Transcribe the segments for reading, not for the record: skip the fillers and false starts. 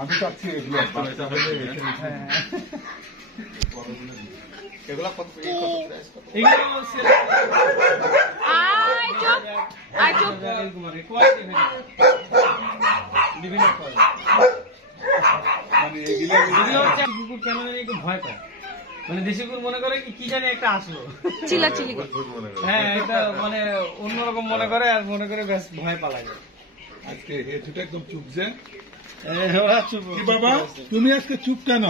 আমি চাচ্ছি এগুলো ভয় পায়, মানে দেশি কুকুর মনে করে কি জানি একটা আসলো চিল্লাচিল্লি, হ্যাঁ এটা মানে অন্যরকম মনে করে আর মনে করে বেশ ভয় পালায়। আজকে হেঁটুটা একদম চুপছে। চুপ বাবা তুমি আজকে চুপ কেন?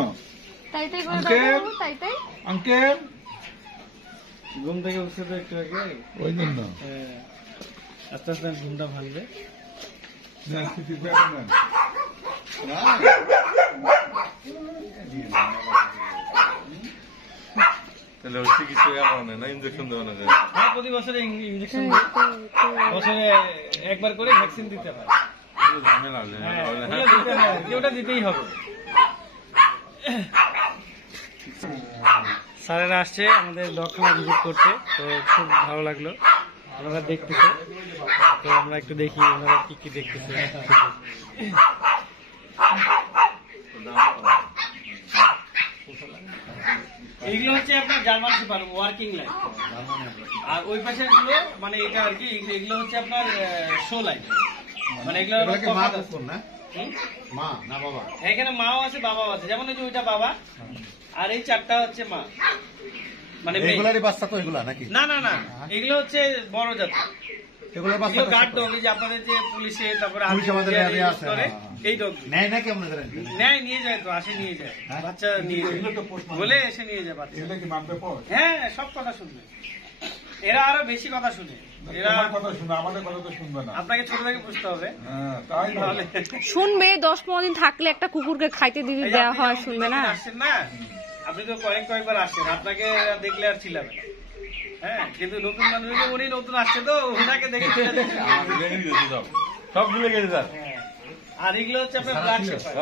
আঙ্কেল ঘুম থেকে উঠছে তো একটু আগে, ওই জন্য আস্তে আস্তে ঘুমটা ভাঙবে। প্রতি বছরে ইঞ্জেকশন বছরে একবার করে ভ্যাকসিন দিতে হয়, ওটা দিতেই হবে। স্যারেরা আসছে আমাদের ডগখানা ভিজিট করতে, তো খুব ভালো লাগলো ওনারা দেখতেছে, তো আমরা একটু দেখি ওনারা কি কি দেখতেছে। এইগুলো হচ্ছে আপনার জার্মান শেপার্ড ওয়ার্কিং লাইন, আর ওই পাশের গুলো মানে এটা আর কি, এগুলো হচ্ছে আপনার শো লাইন, মানে এগুলো এখানে মাও আছে বাবাও আছে, যেমন এই যে ওইটা বাবা আর এই চারটা হচ্ছে মা, মানে বাচ্চা তো এগুলা নাকি? না না না, এগুলো হচ্ছে বড় জাত, এগুলো গার্ড ডগ, যে আপনাদের যে পুলিশে তারপরে এই ডগ নেয় নাকি আপনাদের? নেয়, নিয়ে যায় তো, আসে নিয়ে যায় বাচ্চা, নিয়ে যায় বলে এসে নিয়ে যায় বাচ্চা। হ্যাঁ সব কথা শুনবে, এরা আরো বেশি কথা শুনে, এরা কথা শুনে আমাদের কথা তো শুনবে না, আপনাকে ছোট থেকে বুঝতে হবে। শুনবে 10-15 দিন থাকলে একটা কুকুরকে খাইতে দিতে দেওয়া হয়, শুনবে না? আসছেন না আপনি তো কয়েকবার আসছেন, আপনাকে দেখলে আর ছিলাবে না। হ্যাঁ কিন্তু নতুন মানুষ, উনি নতুন আসছে তো ওনাকে দেখে সব ভুলে গেছে স্যার। আর এগুলো হচ্ছে আপনার ব্ল্যাক শেপার্ড,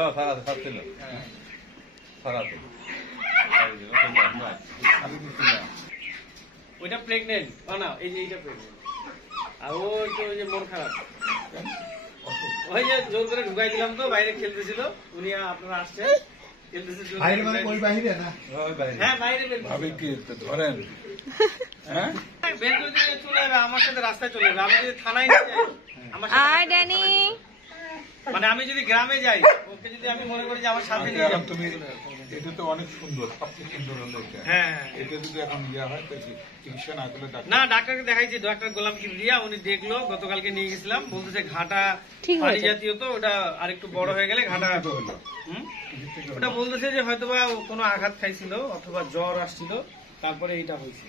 ওইটা প্রেগনেন্ট, না এই যে এইটা প্রেগনেন্ট, আর ও একটু ওই যে মন খারাপ, ওই যে জোর করে ঢুকাই দিলাম তো, বাইরে খেলতেছিল, উনি আপনারা আসছে আমার সাথে রাস্তায় চলে যাবে, আমি যদি থানায় নিয়ে যাই, মানে আমি যদি গ্রামে যাই, ওকে যদি আমি মনে করি যে আমার সাথে নিয়ে যাবো, তুমি এটা তো অনেক সুন্দর, সবচেয়ে সুন্দর হলো হ্যাঁ, এটা যদি এখন ইয়ে হয় তো চিকিৎসা না করলে না, ডাক্তারকে দেখাইছি, ডাক্তার গোলাম কিবরিয়া, উনি দেখলো, গতকালকে নিয়ে গেছিলাম, বলতেছে ঘাটা পানি জাতীয় তো, ওটা আরেকটু বড় হয়ে গেলে ঘাটা হলো, ওটা বলতেছে যে হয়তোবা কোনো আঘাত খাইছিল অথবা জ্বর আসছিল, তারপরে এইটা হয়েছে।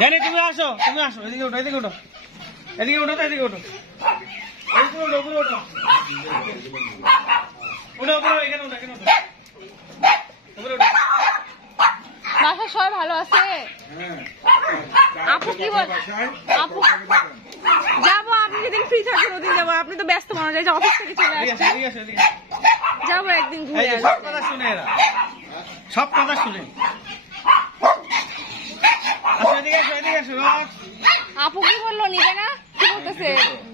জানি তুমি আসো, তুমি আসো, এদিকে ওঠো, এদিকে ওঠো, এদিকে ওঠো, এদিকে ওঠো, এদিকে ওঠো, উপরে ওঠো, ওঠো, উপরে, এখানে ওঠো, এখানে ওঠো, উপরে ওঠো। বাসা সবাই ভালো আছে? আপু কি বল? আপু যাবো, আপনি যেদিন ফ্রি থাকবেন ওদিন যাবো, আপনি তো ব্যস্ত মানুষ, এই যে অফিস থেকে চলে আসছেন, যাবো একদিন ঘুরে আসবো। সব কথা শুনে এরা, সব কথা শুনে। আপু কি বললো, নিবে না? কি বলতেছে?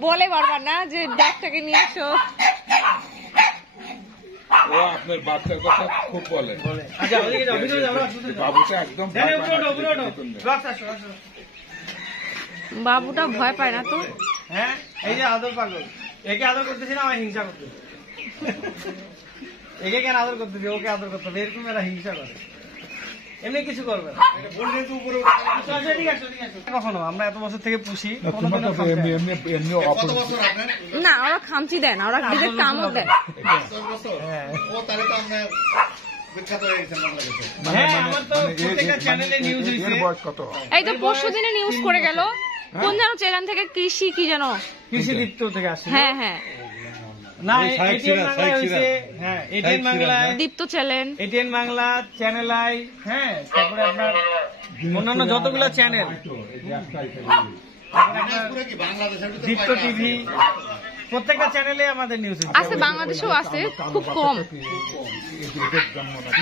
বলে বারবার না যে ডাক্তারকে নিয়ে এসো। ও আপনার বাচ্চার কথা খুব বলে, বাবুটা একদম বাবুটা ভয় পায় না তো? হ্যাঁ এই যে আদর পাগল, একে আদর করতেছি না, আমার হিংসা করতেছি, একে কেন আদর করতেছি, ওকে আদর করতে হবে, এরকম এরা হিংসা করে, এমনি কিছু করবে না। কখনো আমরা এত বছর থেকে পুষি না, ওরা খামচি দেয় না, ওরা নিজের কামড় দেয়। এই তো পরশু দিনে নিউজ করে গেল, কোন যেন চ্যানেল থেকে, কৃষি কি যেন, কৃষি দীপ্ত থেকে আসে। হ্যাঁ হ্যাঁ, না এটিএন বাংলায় হয়েছে, হ্যাঁ এটিএন বাংলায়, Deepto channel, ATN Bangla, channel I, হ্যাঁ তারপরে আপনার অন্যান্য যতগুলো চ্যানেল, দীপ্ত টিভি, প্রত্যেকটা চ্যানেলে আমাদের নিউজ আছে, বাংলাদেশেও আছে, খুব কম।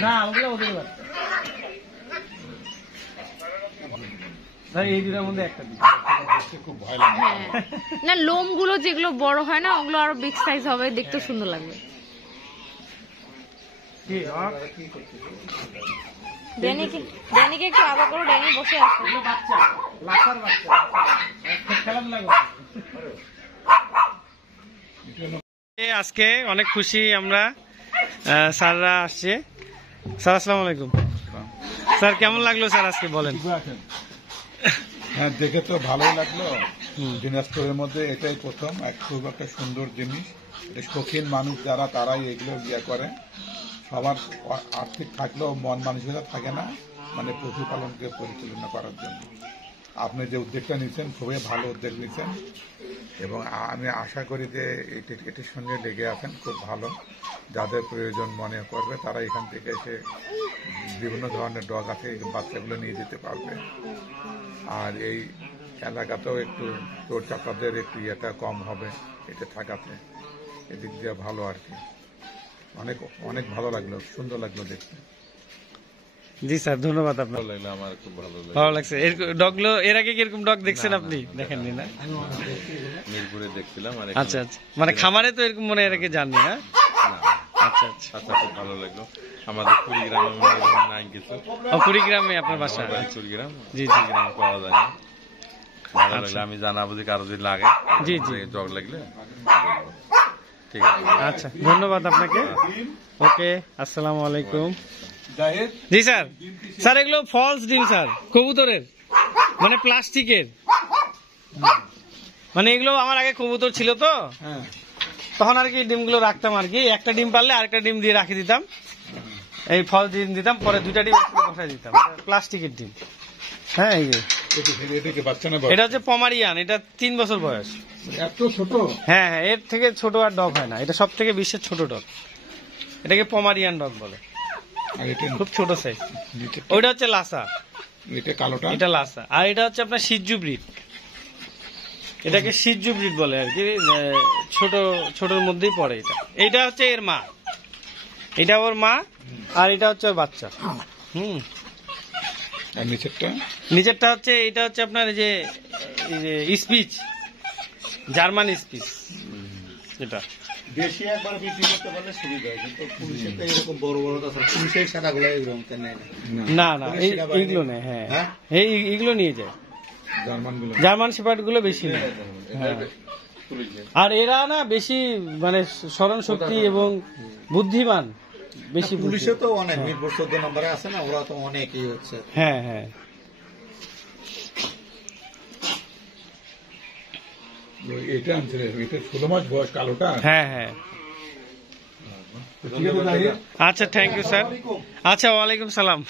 না ওগুলো ওদের বাচ্চা। এই দুটার মধ্যে একটা খুব ভয় লাগে। হ্যাঁ না, লোম গুলো যেগুলো বড় হয় না ওগুলো আরো বিগ সাইজ হবে, দেখতে সুন্দর লাগবে। ড্যানিকে একটু আদর করো, ড্যানি বসে আছে। বাচ্চা লাসার বাচ্চা খেলাধুলা করে। আজকে অনেক খুশি আমরা, স্যাররা আসছে। স্যার আসসালামু আলাইকুম। স্যার কেমন লাগলো স্যার আজকে বলেন? হ্যাঁ, দেখে তো ভালোই লাগলো। দিনাজপুরের মধ্যে এটাই প্রথম, খুব একটা সুন্দর জিনিস। এটা শৌখিন মানুষ যারা, তারাই এগুলো ইয়ে করে। সবার আর্থিক থাকলেও মন মানসিকতা থাকে না মানে পশুপালনকে পরিচালনা করার জন্য। আপনি যে উদ্যোগটা নিয়েছেন খুবই ভালো উদ্যোগ নিয়েছেন, এবং আমি আশা করি যে এটির সঙ্গে লেগে আছেন, খুব ভালো। যাদের প্রয়োজন মনে করবে তারা এখান থেকে এসে বিভিন্ন ধরনের ডগ আছে, এই বাচ্চাগুলো নিয়ে যেতে পারবে। আর এই এলাকাতেও একটু চোর চাকাদের একটু ইয়েটা কম হবে এটা থাকাতে, এদিক দিয়ে ভালো আর কি। অনেক অনেক ভালো লাগলো, সুন্দর লাগলো দেখতে। জি স্যার ধন্যবাদ আপনার। আমার খুব ভালো লাগলো। ভালো লাগছে। ডগগুলো এর আগে কিরকম ডগ দেখছেন আপনি? দেখেননি না? মিরপুরে দেখছিলাম। আচ্ছা আচ্ছা, মানে খামারে তো এরকম মনে এর আগে জাননি না? আচ্ছা আচ্ছা, আচ্ছা, খুব ভালো লাগলো। আমাদের কুড়িগ্রামে নাই কিছু। ও কুড়িগ্রামে আপনার বাসা? কুড়িগ্রাম, জি জি, কুড়িগ্রামে পাওয়া যায় না। ভালো লাগলো, আমি জানাবো যে কারো যদি লাগে, জি জি, জগ লাগলে বলবো। ঠিক আছে, আচ্ছা ধন্যবাদ আপনাকে। ওকে, আসসালামু আলাইকুম। জি স্যার। স্যার এগুলো ফলস ডিম স্যার, কবুতরের, মানে প্লাস্টিকের। মানে এগুলো আমার আগে কবুতর ছিল তো, তখন আর কি ডিমগুলো রাখতাম আর কি, একটা ডিম পারলে আরেকটা ডিম দিয়ে রাখি দিতাম, এই ফল ডিম দিতাম, পরে দুইটা ডিম বসাই দিতাম। প্লাস্টিকের ডিম। হ্যাঁ, এই যে এটা হচ্ছে পমারিয়ান, এটা 3 বছর বয়স। এত ছোট? হ্যাঁ হ্যাঁ, এর থেকে ছোট আর ডগ হয় না, এটা সব থেকে বিশ্বের ছোট ডগ, এটাকে পমারিয়ান ডগ বলে, খুব ছোট সাইজ। ওইটা হচ্ছে লাসা, এটা কালোটা, এটা লাসা। আর এটা হচ্ছে আপনার সিজু ব্রিড, এটাকে সিজু ব্রিড বলে আর কি, ছোট ছোটর মধ্যেই পড়ে এটা। এইটা হচ্ছে এর মা, এটা ওর মা, আর এটা হচ্ছে ওর বাচ্চা। আর নিচেরটা হচ্ছে, এটা হচ্ছে আপনার এই যে স্পিচ, জার্মান স্পিচ। এটা দেশি একবার বিক্রি করতে পারলে সুবিধা হয়, কিন্তু পুলিশের তো এরকম বড় বড় তাছাড়া পুলিশের সাদাগুলো এরকম নেয় না না, এইগুলো নেই। হ্যাঁ, এইগুলো নিয়ে যায়, জার্মান শেপার্ড গুলো বেশি নেই। হ্যাঁ, আর এরা না বেশি মানে স্মরণ শক্তি এবং বুদ্ধিমান বেশি। পুলিশে তো অনেক মিরপুর 14 নম্বরে আছে না, ওরা তো অনেকই হচ্ছে। হ্যাঁ হ্যাঁ, এটা আনছিল, এটা 16 মাস বয়স কালোটা। হ্যাঁ হ্যাঁ, আচ্ছা থ্যাংক ইউ স্যার। আচ্ছা, ওয়ালাইকুম সালাম।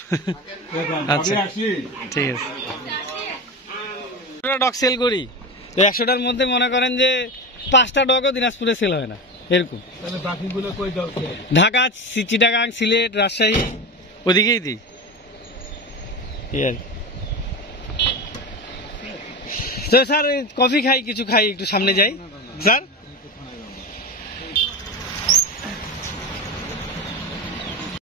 আচ্ছা ঠিক আছে। ডগ সেল করি তো 100টার মধ্যে মনে করেন যে 5টা ডগও দিনাজপুরে সেল হয় না, এরকম। বাকিগুলো কই দাও? ঢাকা, চিটাগাং, সিলেট, রাজশাহী, ওদিকেই দিই। তো স্যার কফি খাই, কিছু খাই, একটু সামনে যাই স্যার।